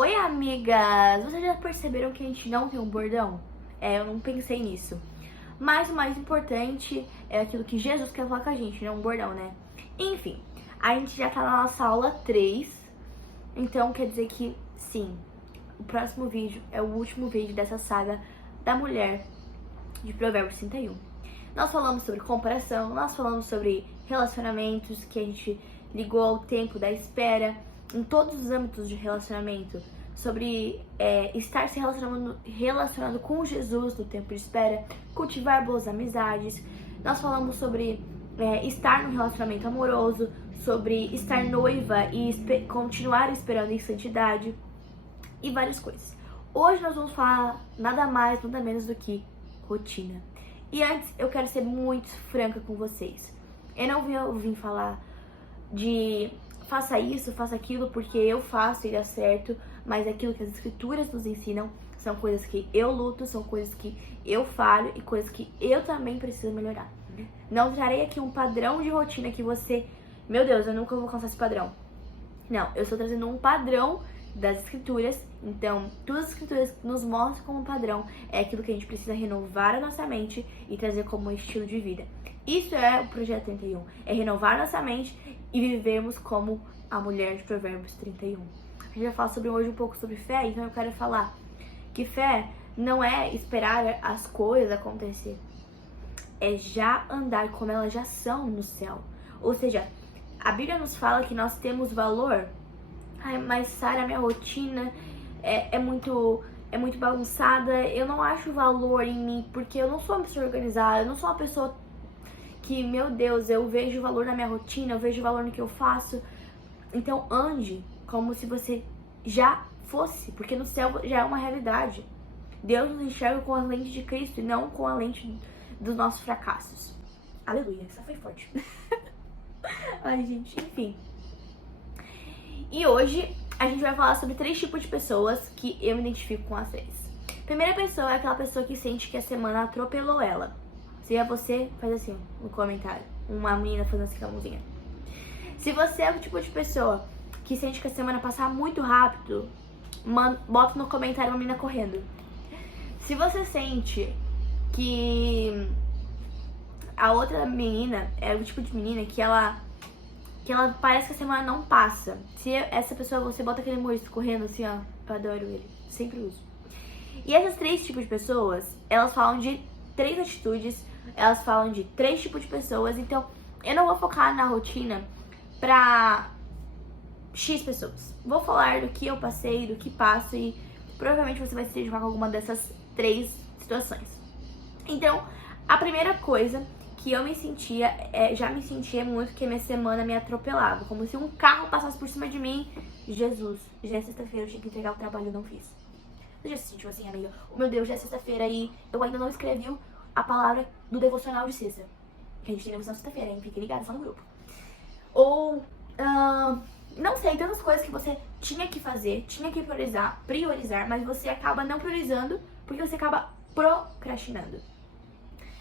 Oi, amigas! Vocês já perceberam que a gente não tem um bordão? Eu não pensei nisso. Mas o mais importante é aquilo que Jesus quer falar com a gente, não um bordão, né? Enfim, a gente já tá na nossa aula 3, então quer dizer que, sim, o próximo vídeo é o último vídeo dessa saga da mulher de Provérbios 31. Nós falamos sobre comparação, nós falamos sobre relacionamentos, que a gente ligou ao tempo da espera, em todos os âmbitos de relacionamento, sobre estar se relacionando com Jesus no tempo de espera, cultivar boas amizades. Nós falamos sobre estar no relacionamento amoroso, sobre estar noiva e continuar esperando em santidade e várias coisas. Hoje nós vamos falar nada mais, nada menos do que rotina. E antes eu quero ser muito franca com vocês. Eu não vim falar de faça isso, faça aquilo, porque eu faço e dá certo, mas aquilo que as escrituras nos ensinam são coisas que eu luto, são coisas que eu falho e coisas que eu também preciso melhorar. Não trarei aqui um padrão de rotina que você, meu Deus, eu nunca vou alcançar esse padrão. Não, eu estou trazendo um padrão das escrituras, então todas as escrituras nos mostram como padrão, é aquilo que a gente precisa renovar a nossa mente e trazer como estilo de vida. Isso é o Projeto 31, é renovar nossa mente e vivermos como a mulher de Provérbios 31. A gente vai falar hoje um pouco sobre fé, então eu quero falar que fé não é esperar as coisas acontecer, é já andar como elas já são no céu. Ou seja, a Bíblia nos fala que nós temos valor. Ai, mas Sara, minha rotina é muito bagunçada, eu não acho valor em mim, porque eu não sou uma pessoa organizada, eu não sou uma pessoa que, meu Deus, eu vejo valor na minha rotina, eu vejo valor no que eu faço. Então ande como se você já fosse, porque no céu já é uma realidade. Deus nos enxerga com a lente de Cristo e não com a lente dos nossos fracassos. Aleluia, isso foi forte. Ai, gente, enfim. E hoje a gente vai falar sobre 3 tipos de pessoas que eu me identifico com as 3. Primeira pessoa é aquela pessoa que sente que a semana atropelou ela. Se é você, faz assim no comentário. Uma menina fazendo assim com a mãozinha. Se você é o tipo de pessoa que sente que a semana passar muito rápido, bota no comentário uma menina correndo. Se você sente que a outra menina é o tipo de menina que ela parece que a semana não passa. Se essa pessoa, você bota aquele emoji correndo assim, ó. Eu adoro ele, sempre uso. E essas 3 tipos de pessoas, elas falam de 3 atitudes, elas falam de 3 tipos de pessoas. Então, eu não vou focar na rotina pra X pessoas. Vou falar do que eu passei, do que passo e provavelmente você vai se identificar com alguma dessas 3 situações. Então, a primeira coisa que eu me sentia, já me sentia muito que minha semana me atropelava, como se um carro passasse por cima de mim. Jesus, já é sexta-feira, eu tinha que entregar o trabalho e eu não fiz. Você já se sentiu assim, amiga? Oh, meu Deus, já é sexta-feira e eu ainda não escrevi a palavra do devocional de sexta. Que a gente tem devoção sexta-feira, hein? Fique ligado, só no grupo. Ou, não sei, tantas coisas que você tinha que fazer, tinha que priorizar, mas você acaba não priorizando porque você acaba procrastinando.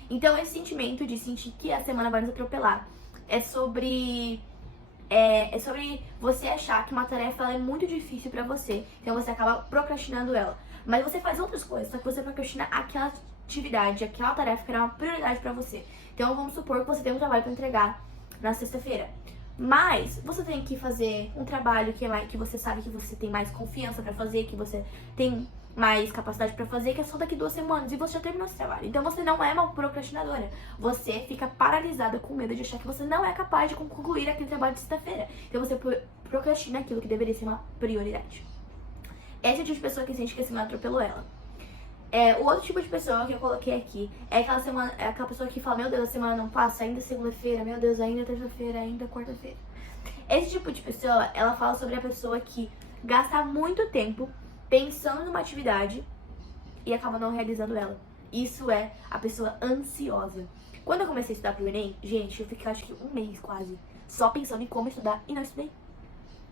Então, esse sentimento de sentir que a semana vai nos atropelar é sobre você achar que uma tarefa ela é muito difícil pra você, então você acaba procrastinando ela. Mas você faz outras coisas, só que você procrastina aquela atividade, aquela tarefa que era uma prioridade pra você. Então, vamos supor que você tem um trabalho pra entregar na sexta-feira. Mas você tem que fazer um trabalho que você sabe que você tem mais confiança pra fazer, que você tem mais capacidade pra fazer, que é só daqui 2 semanas e você já terminou esse trabalho. Então você não é uma procrastinadora. Você fica paralisada com medo de achar que você não é capaz de concluir aquele trabalho de sexta-feira. Então você procrastina aquilo que deveria ser uma prioridade. Esse é o tipo de pessoa que sente que a semana atropelou ela. O outro tipo de pessoa que eu coloquei aqui é aquela pessoa que fala, meu Deus, a semana não passa, ainda é segunda-feira, meu Deus, ainda é terça-feira, ainda é quarta-feira. Esse tipo de pessoa, ela fala sobre a pessoa que gasta muito tempo pensando numa atividade e acaba não realizando ela. Isso é a pessoa ansiosa. Quando eu comecei a estudar pro Enem, gente, eu fiquei acho que 1 mês quase só pensando em como estudar e não estudei.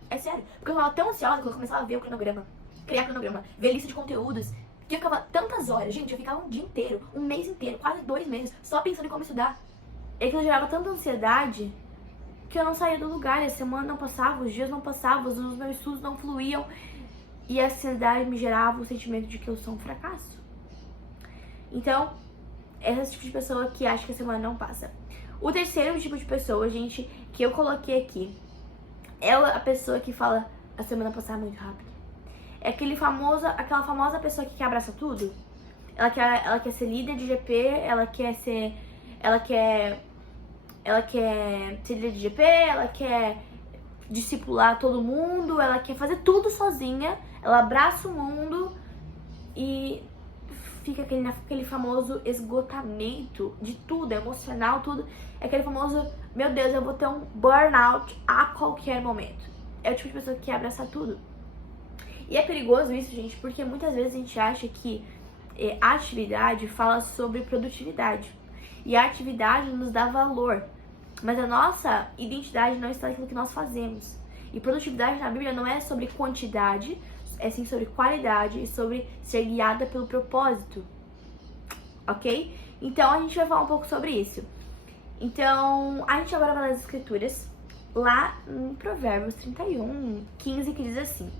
É sério, porque eu tava tão ansiosa quando eu começava a ver o cronograma, criar cronograma, ver lista de conteúdos, que eu ficava tantas horas, gente, eu ficava um dia inteiro, 1 mês inteiro, quase 2 meses, só pensando em como estudar. E aquilo gerava tanta ansiedade que eu não saía do lugar, a semana não passava, os dias não passavam, os meus estudos não fluíam. e a ansiedade me gerava o sentimento de que eu sou um fracasso. Então, esse tipo de pessoa que acha que a semana não passa. O terceiro tipo de pessoa, gente, que eu coloquei aqui, é a pessoa que fala a semana passar muito rápido. É aquela famosa pessoa que quer abraçar tudo. Ela quer ser líder de GP, ela quer ser líder de GP, ela quer discipular todo mundo, ela quer fazer tudo sozinha, ela abraça o mundo e fica aquele famoso esgotamento de tudo, emocional, tudo. É aquele famoso, meu Deus, eu vou ter um burnout a qualquer momento. É o tipo de pessoa que quer abraçar tudo. E é perigoso isso, gente, porque muitas vezes a gente acha que a atividade fala sobre produtividade. E a atividade nos dá valor. Mas a nossa identidade não está naquilo que nós fazemos. E produtividade na Bíblia não é sobre quantidade, é sim sobre qualidade e sobre ser guiada pelo propósito. Ok? Então a gente vai falar um pouco sobre isso. Então, a gente agora vai ler as escrituras lá em Provérbios 31, 15, que diz assim: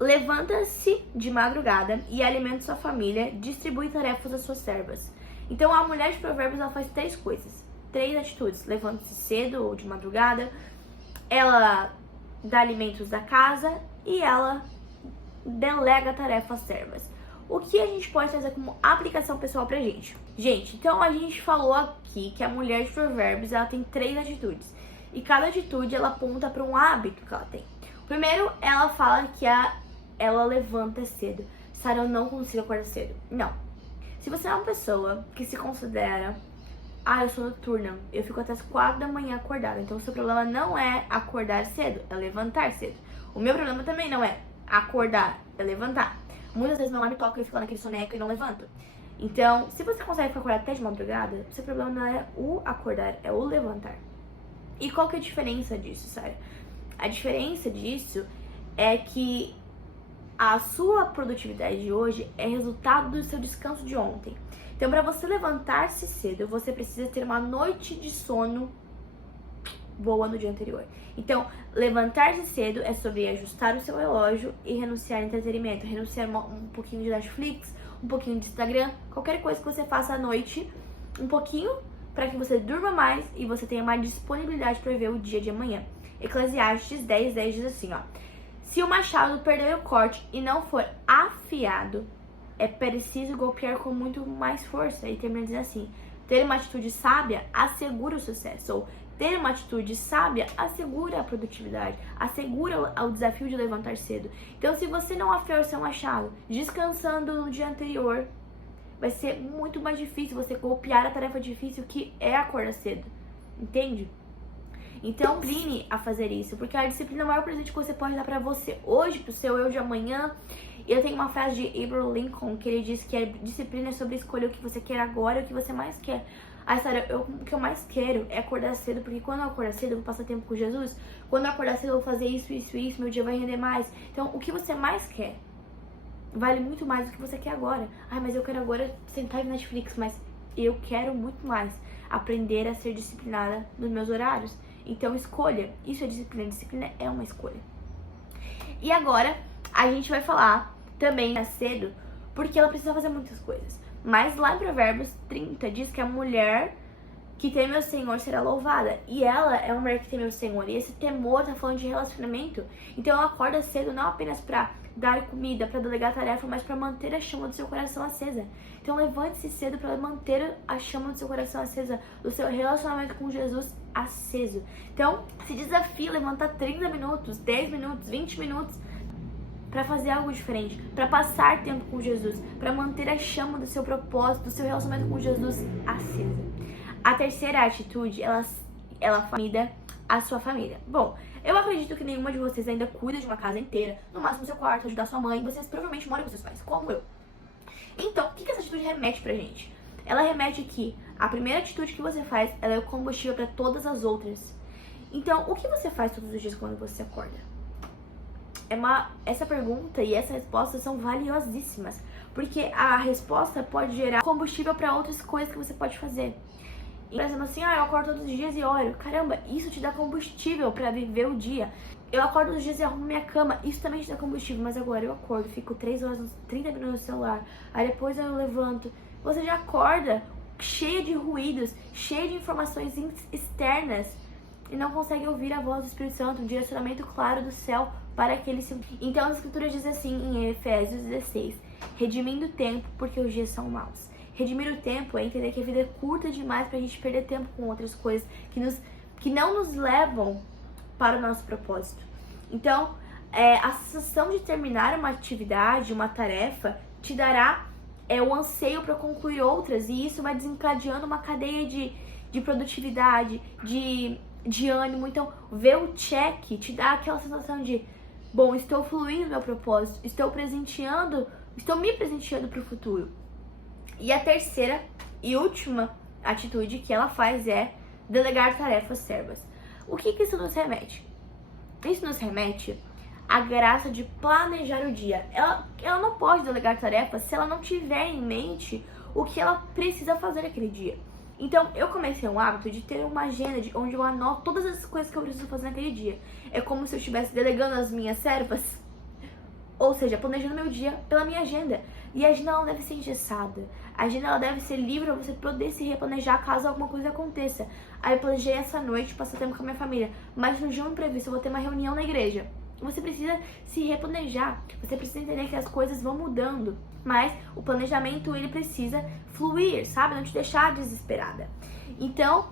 levanta-se de madrugada e alimenta sua família, distribui tarefas às suas servas. Então a mulher de Provérbios, ela faz 3 coisas, 3 atitudes: levanta-se cedo ou de madrugada, ela dá alimentos da casa e ela delega tarefas às servas. O que a gente pode trazer como aplicação pessoal pra gente? Gente, então a gente falou aqui que a mulher de Provérbios, ela tem 3 atitudes. E cada atitude, ela aponta para um hábito que ela tem. Primeiro, ela fala que ela levanta cedo. Sara, eu não consigo acordar cedo. Não. Se você é uma pessoa que se considera, eu sou noturna, eu fico até as 4 da manhã acordada, então o seu problema não é acordar cedo, é levantar cedo. O meu problema também não é acordar, é levantar. Muitas vezes meu alarme toca e eu fico lá naquele soneco e não levanto. Então, se você consegue acordar até de madrugada, o seu problema não é o acordar, é o levantar. E qual que é a diferença disso, Sara? A diferença disso é que a sua produtividade de hoje é resultado do seu descanso de ontem. Então, para você levantar-se cedo, você precisa ter uma noite de sono boa no dia anterior. Então, levantar-se cedo é sobre ajustar o seu relógio e renunciar ao entretenimento, renunciar um pouquinho de Netflix, um pouquinho de Instagram, qualquer coisa que você faça à noite, um pouquinho, para que você durma mais e você tenha mais disponibilidade para ver o dia de amanhã. Eclesiastes 10:10 diz assim, se o machado perder o corte e não for afiado, é preciso golpear com muito mais força. E termina dizendo assim: ter uma atitude sábia assegura o sucesso. Ou ter uma atitude sábia assegura a produtividade, assegura o desafio de levantar cedo. Então, se você não afiar o seu machado, descansando no dia anterior, vai ser muito mais difícil você golpear a tarefa difícil que é acordar cedo. Entende? Então, discipline a fazer isso, porque a disciplina é o maior presente que você pode dar pra você hoje, pro seu eu de amanhã. E eu tenho uma frase de Abraham Lincoln, que ele diz que a disciplina é sobre escolher o que você quer agora e o que você mais quer. Sara, o que eu mais quero é acordar cedo, porque quando eu acordar cedo eu vou passar tempo com Jesus. Quando eu acordar cedo eu vou fazer isso, isso, isso, meu dia vai render mais. Então, o que você mais quer vale muito mais do que você quer agora. Mas eu quero agora sentar no Netflix, mas eu quero muito mais aprender a ser disciplinada nos meus horários. Então, escolha. Isso é disciplina. Disciplina é uma escolha. E agora, a gente vai falar também cedo, porque ela precisa fazer muitas coisas. Mas lá em Provérbios 30 diz que a mulher que teme o Senhor será louvada. E ela é uma mulher que teme o Senhor. E esse temor tá falando de relacionamento. Então, ela acorda cedo não apenas pra dar comida, pra delegar tarefa, mas pra manter a chama do seu coração acesa. Então, levante-se cedo pra manter a chama do seu coração acesa, do seu relacionamento com Jesus aceso. Então, se desafie a levantar 30 minutos, 10 minutos, 20 minutos para fazer algo diferente, para passar tempo com Jesus, para manter a chama do seu propósito, do seu relacionamento com Jesus acesa. A terceira atitude, ela cuida a sua família. Bom, eu acredito que nenhuma de vocês ainda cuida de uma casa inteira, no máximo seu quarto, ajudar sua mãe, vocês provavelmente moram com seus pais, como eu. Então, o que essa atitude remete pra gente? Ela remete que a primeira atitude que você faz, ela é o combustível para todas as outras. Então, o que você faz todos os dias quando você acorda? Essa pergunta e essa resposta são valiosíssimas, porque a resposta pode gerar combustível para outras coisas que você pode fazer. E, por exemplo, assim, eu acordo todos os dias e oro. Caramba, isso te dá combustível para viver o dia. Eu acordo nos dias e arrumo minha cama. Isso também te dá combustível, mas agora eu acordo, fico 3 horas, 30 minutos no celular. Aí depois eu levanto. Você já acorda cheia de ruídos, cheia de informações externas e não consegue ouvir a voz do Espírito Santo, um direcionamento claro do céu para aquele... Então as escrituras dizem assim em Efésios 16: redimindo o tempo porque os dias são maus. Redimir o tempo é entender que a vida é curta demais pra gente perder tempo com outras coisas que não nos levam para o nosso propósito. Então, a sensação de terminar uma atividade, uma tarefa, te dará o anseio para concluir outras, e isso vai desencadeando uma cadeia de produtividade, de ânimo. Então, ver o check te dá aquela sensação de, bom, estou fluindo no meu propósito, estou me presenteando para o futuro. E a terceira e última atitude que ela faz é delegar tarefas servas. O que isso nos remete? Isso nos remete à graça de planejar o dia. Ela não pode delegar tarefas se ela não tiver em mente o que ela precisa fazer naquele dia. Então, eu comecei um hábito de ter uma agenda onde eu anoto todas as coisas que eu preciso fazer naquele dia. É como se eu estivesse delegando as minhas servas, ou seja, planejando meu dia pela minha agenda. E a agenda ela deve ser engessada. A agenda ela deve ser livre para você poder se replanejar caso alguma coisa aconteça. Aí eu planejei essa noite passar tempo com a minha família, mas no dia imprevisto eu vou ter uma reunião na igreja. Você precisa se replanejar. Você precisa entender que as coisas vão mudando. Mas o planejamento ele precisa fluir, sabe? Não te deixar desesperada. Então,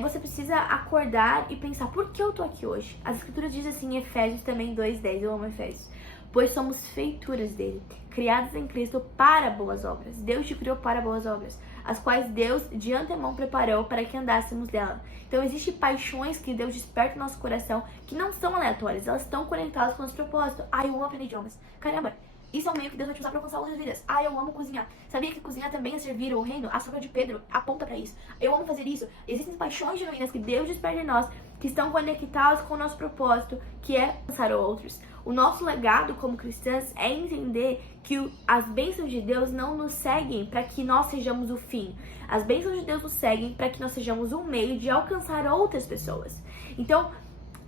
você precisa acordar e pensar, por que eu tô aqui hoje? As escrituras dizem assim em Efésios também 2:10, eu amo Efésios. Pois somos feituras dele, criadas em Cristo para boas obras. Deus te criou para boas obras, as quais Deus de antemão preparou para que andássemos dela. Então existem paixões que Deus desperta no nosso coração que não são aleatórias, elas estão conectadas com o nosso propósito. Eu amo aprender idiomas. Caramba, isso é um meio que Deus vai te usar para alcançar outras vidas. Eu amo cozinhar. Sabia que cozinhar também é servir o reino? A sogra de Pedro aponta para isso. Eu amo fazer isso. Existem paixões genuínas que Deus desperta em nós, que estão conectadas com o nosso propósito, que é alcançar outros. O nosso legado como cristãs é entender que as bênçãos de Deus não nos seguem para que nós sejamos o fim. As bênçãos de Deus nos seguem para que nós sejamos um meio de alcançar outras pessoas. Então,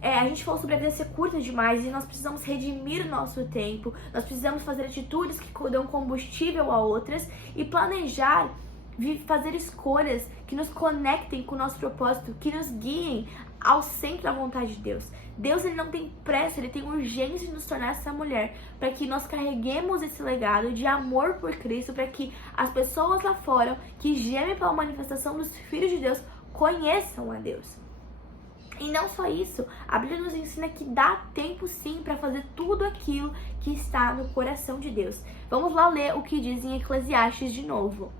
a gente falou sobre a vida ser curta demais e nós precisamos redimir o nosso tempo, nós precisamos fazer atitudes que dão combustível a outras e planejar, fazer escolhas que nos conectem com o nosso propósito, que nos guiem ao centro da vontade de Deus. Deus ele não tem pressa, ele tem urgência de nos tornar essa mulher, para que nós carreguemos esse legado de amor por Cristo, para que as pessoas lá fora que gemem pela manifestação dos filhos de Deus conheçam a Deus. E não só isso, a Bíblia nos ensina que dá tempo sim para fazer tudo aquilo que está no coração de Deus. Vamos lá ler o que diz em Eclesiastes de novo.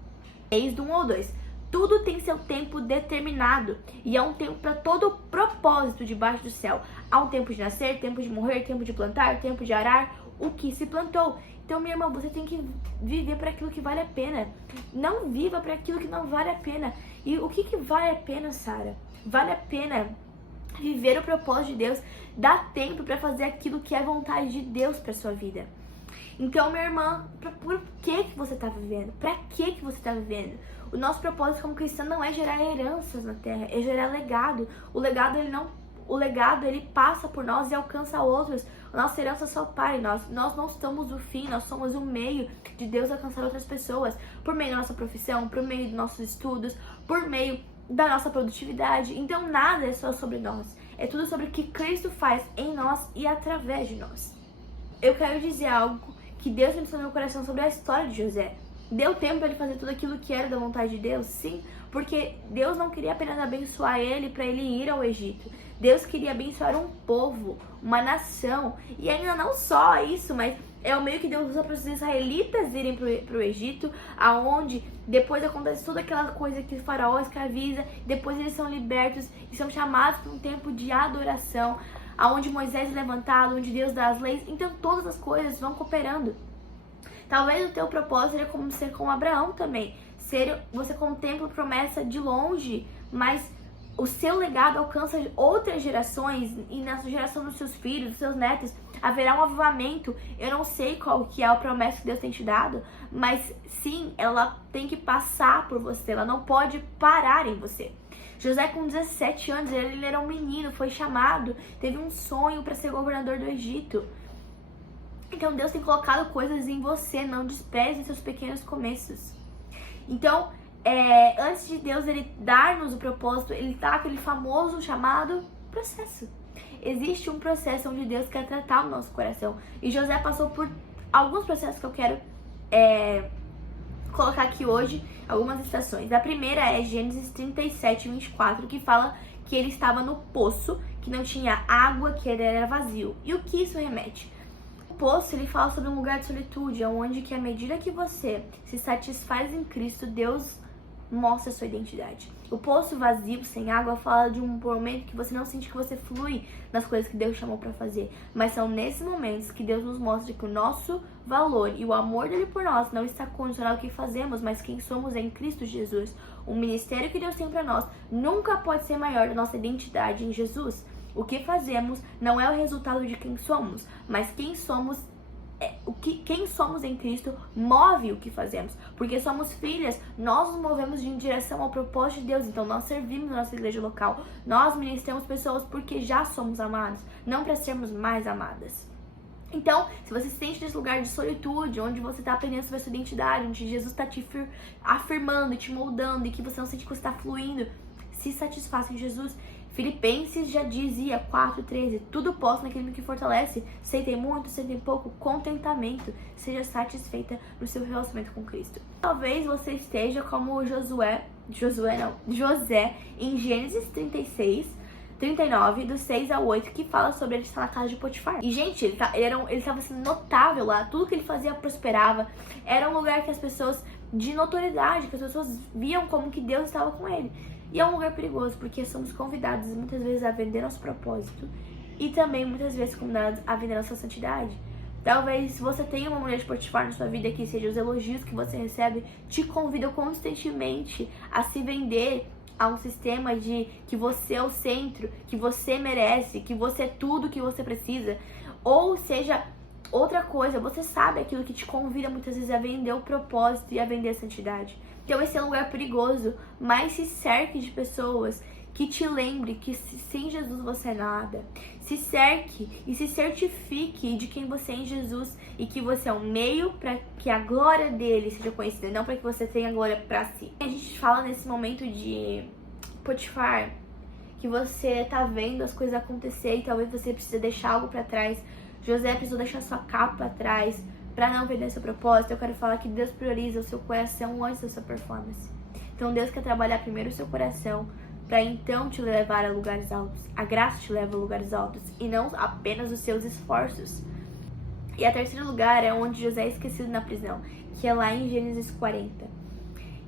Desde 1 ou 2. Tudo tem seu tempo determinado e há um tempo para todo o propósito debaixo do céu. Há um tempo de nascer, tempo de morrer, tempo de plantar, tempo de arar o que se plantou. Então, minha irmã, você tem que viver para aquilo que vale a pena. Não viva para aquilo que não vale a pena. E o que vale a pena, Sara? Vale a pena viver o propósito de Deus. Dá tempo para fazer aquilo que é vontade de Deus para sua vida. Então, minha irmã, por que você está vivendo? Para que você está vivendo? O nosso propósito como cristão não é gerar heranças na terra, é gerar legado. O legado ele passa por nós e alcança outros. A nossa herança só para em nós. Nós não somos o fim, nós somos o meio de Deus alcançar outras pessoas. Por meio da nossa profissão, por meio dos nossos estudos, por meio da nossa produtividade. Então nada é só sobre nós. É tudo sobre o que Cristo faz em nós e através de nós. Eu quero dizer algo que Deus me ensinou no meu coração sobre a história de José. Deu tempo para ele fazer tudo aquilo que era da vontade de Deus? Sim, porque Deus não queria apenas abençoar ele para ele ir ao Egito. Deus queria abençoar um povo, uma nação. E ainda não só isso, mas é o meio que Deus usa para os israelitas irem para o Egito, aonde depois acontece toda aquela coisa que o faraó escraviza, depois eles são libertos e são chamados para um tempo de adoração, aonde Moisés é levantado, onde Deus dá as leis. Então todas as coisas vão cooperando. Talvez o teu propósito seja como ser como Abraão também. Você contempla a promessa de longe, mas o seu legado alcança outras gerações e na geração dos seus filhos, dos seus netos, haverá um avivamento. Eu não sei qual que é a promessa que Deus tem te dado, mas sim, ela tem que passar por você, ela não pode parar em você. José, com 17 anos, ele era um menino, foi chamado, teve um sonho para ser governador do Egito. Então Deus tem colocado coisas em você, não despreze seus pequenos começos. Então, antes de Deus ele dar-nos o propósito, ele dá aquele famoso chamado processo. Existe um processo onde Deus quer tratar o nosso coração. E José passou por alguns processos que eu quero colocar aqui hoje, algumas estações. A primeira é Gênesis 37, 24, que fala que ele estava no poço, que não tinha água, que ele era vazio. E o que isso remete? O poço, ele fala sobre um lugar de solitude, onde que à medida que você se satisfaz em Cristo, Deus mostra a sua identidade. O poço vazio, sem água, fala de um momento que você não sente que você flui nas coisas que Deus chamou para fazer. Mas são nesses momentos que Deus nos mostra que o nosso valor e o amor dele por nós não está condicionado ao que fazemos, mas quem somos em Cristo Jesus. O ministério que Deus tem para nós nunca pode ser maior da nossa identidade em Jesus. O que fazemos não é o resultado de quem somos, mas quem somos quem somos em Cristo move o que fazemos, porque somos filhas, nós nos movemos em direção ao propósito de Deus. Então nós servimos na nossa igreja local, nós ministramos pessoas porque já somos amados, não para sermos mais amadas. Então, se você se sente nesse lugar de solitude, onde você está aprendendo sobre a sua identidade, onde Jesus está te afirmando, te moldando, e que você não sente que você está fluindo, se satisfaça em Jesus. Filipenses já dizia, 4:13, tudo posso naquele que fortalece. Se tem muito, se tem pouco, contentamento. Seja satisfeita no seu relacionamento com Cristo. Talvez você esteja como José em Gênesis 39, do 6 ao 8, que fala sobre ele estar na casa de Potifar. E, gente, ele estava sendo notável lá, tudo que ele fazia prosperava. Era um lugar que as pessoas, de notoriedade, que as pessoas viam como que Deus estava com ele. E é um lugar perigoso, porque somos convidados muitas vezes a vender nosso propósito e também muitas vezes convidados a vender nossa santidade. Talvez se você tenha uma mulher de Potifar na sua vida, que seja os elogios que você recebe, te convidam constantemente a se vender a um sistema de que você é o centro, que você merece, que você é tudo que você precisa. Ou seja, outra coisa, você sabe aquilo que te convida muitas vezes a vender o propósito e a vender a santidade. Então esse é um lugar perigoso, mas se cerque de pessoas que te lembre que sem Jesus você é nada. Se cerque e se certifique de quem você é em Jesus e que você é um meio para que a glória dele seja conhecida, não para que você tenha glória para si. A gente fala nesse momento de Potifar que você tá vendo as coisas acontecer e talvez você precise deixar algo para trás. José precisou deixar sua capa para trás para não perder seu propósito. Eu quero falar que Deus prioriza o seu coração antes da sua performance. Então Deus quer trabalhar primeiro o seu coração para então te levar a lugares altos. A graça te leva a lugares altos e não apenas os seus esforços. E a terceiro lugar é onde José é esquecido na prisão, que é lá em Gênesis 40.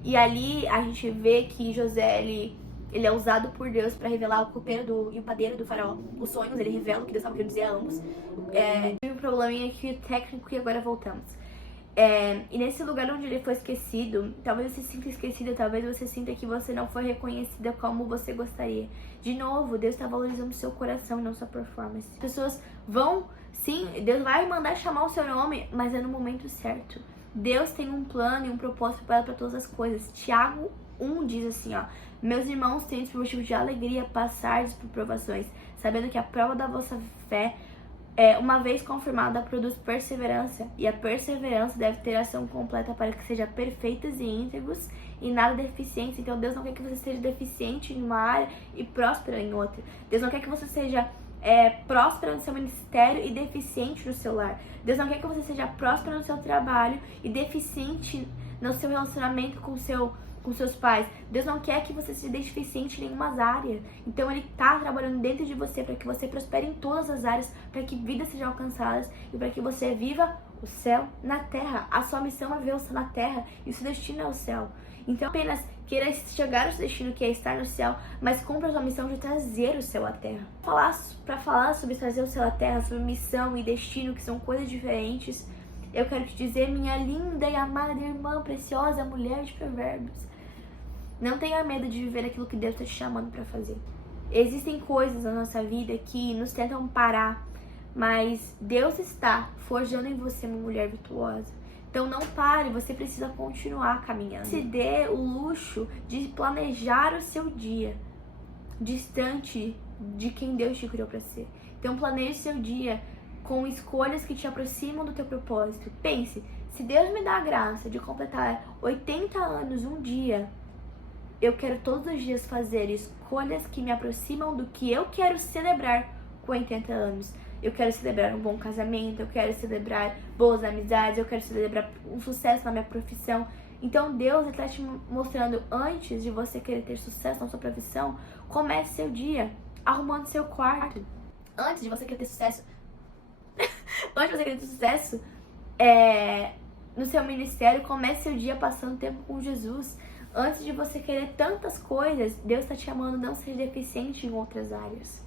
E ali a gente vê que José, ele é usado por Deus para revelar o copeiro e o padeiro do faraó. Os sonhos, ele revela o que Deus estava querendo dizer a ambos. Tive um probleminha aqui técnico e agora voltamos. E nesse lugar onde ele foi esquecido, talvez você se sinta esquecida, talvez você sinta que você não foi reconhecida como você gostaria. De novo, Deus está valorizando o seu coração e não sua performance. As pessoas vão, sim, Deus vai mandar chamar o seu nome, mas é no momento certo. Deus tem um plano e um propósito para todas as coisas. Tiago 1 diz assim, ó: meus irmãos, tendes por motivo de alegria passardes por provações, sabendo que a prova da vossa fé, uma vez confirmada, produz perseverança, e a perseverança deve ter ação completa para que sejam perfeitos e íntegros e nada deficientes. Então Deus não quer que você seja deficiente em uma área e próspera em outra. Deus não quer que você seja próspera no seu ministério e deficiente no seu lar. Deus não quer que você seja próspera no seu trabalho e deficiente no seu relacionamento com seus pais. Deus não quer que você seja deficiente em nenhuma área. Então Ele está trabalhando dentro de você para que você prospere em todas as áreas, para que vidas sejam alcançadas e para que você viva o céu na terra. A sua missão é ver o céu na terra e o seu destino é o céu. Então apenas queira chegar ao seu destino, que é estar no céu, mas cumpra a sua missão de trazer o céu à terra. Para falar sobre trazer o céu à terra, sobre missão e destino, que são coisas diferentes, eu quero te dizer, minha linda e amada irmã, preciosa mulher de Provérbios, não tenha medo de viver aquilo que Deus está te chamando para fazer. Existem coisas na nossa vida que nos tentam parar, mas Deus está forjando em você uma mulher virtuosa. Então não pare, você precisa continuar caminhando. Se dê o luxo de planejar o seu dia distante de quem Deus te criou para ser. Então planeje seu dia com escolhas que te aproximam do teu propósito. Pense, se Deus me dá a graça de completar 80 anos um dia, eu quero todos os dias fazer escolhas que me aproximam do que eu quero celebrar com 80 anos. Eu quero celebrar um bom casamento, eu quero celebrar boas amizades, eu quero celebrar um sucesso na minha profissão. Então Deus está te mostrando, antes de você querer ter sucesso na sua profissão, comece seu dia arrumando seu quarto. Antes de você querer ter sucesso, no seu ministério, comece seu dia passando tempo com Jesus. Antes de você querer tantas coisas, Deus está te chamando a não ser deficiente em outras áreas.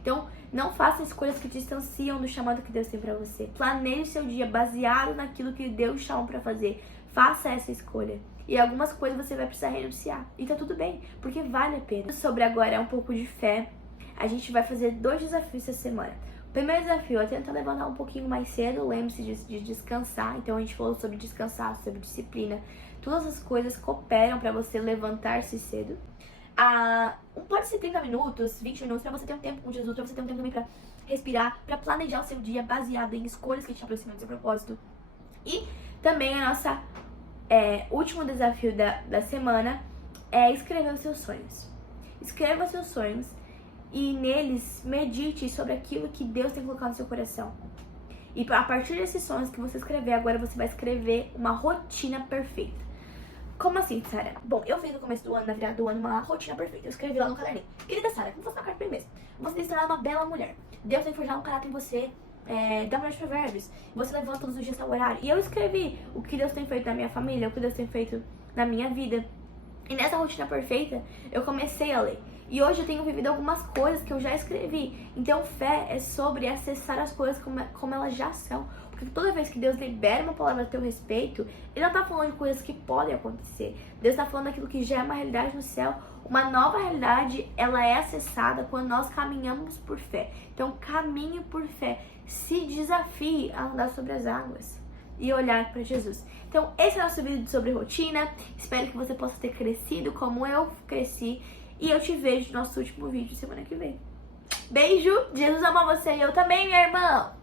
Então, não faça escolhas que te distanciam do chamado que Deus tem pra você. Planeje seu dia baseado naquilo que Deus chama pra fazer. Faça essa escolha. E algumas coisas você vai precisar renunciar. E tá tudo bem, porque vale a pena. Sobre agora é um pouco de fé. A gente vai fazer 2 desafios essa semana. O primeiro desafio é tentar levantar um pouquinho mais cedo. Lembre-se de descansar. Então a gente falou sobre descansar, sobre disciplina. Todas as coisas cooperam pra você levantar-se cedo. Pode ser 30 minutos, 20 minutos, pra você ter um tempo com Jesus, pra você ter um tempo também pra respirar, pra planejar o seu dia baseado em escolhas que te aproximam do seu propósito. E também a nossa último desafio da semana é escrever os seus sonhos. Escreva os seus sonhos e neles medite sobre aquilo que Deus tem colocado no seu coração. E a partir desses sonhos que você escrever, agora você vai escrever uma rotina perfeita. Como assim, Sara? Bom, eu fiz no começo do ano, na virada do ano, uma rotina perfeita. Eu escrevi lá no caderninho. Querida Sara, como fosse uma carta pra mim mesmo. Você tem que se tornar uma bela mulher. Deus tem forjado um caráter em você, da mulher de provérbios. Você levanta todos os dias ao horário. E eu escrevi o que Deus tem feito na minha família, o que Deus tem feito na minha vida. E nessa rotina perfeita, eu comecei a ler. E hoje eu tenho vivido algumas coisas que eu já escrevi. Então, fé é sobre acessar as coisas como elas já são. Porque toda vez que Deus libera uma palavra a teu respeito, Ele não tá falando de coisas que podem acontecer. Deus tá falando daquilo que já é uma realidade no céu. Uma nova realidade, ela é acessada quando nós caminhamos por fé. Então, caminhe por fé. Se desafie a andar sobre as águas e olhar para Jesus. Então, esse é o nosso vídeo sobre rotina. Espero que você possa ter crescido como eu cresci. E eu te vejo no nosso último vídeo semana que vem. Beijo! Jesus ama você e eu também, meu irmão!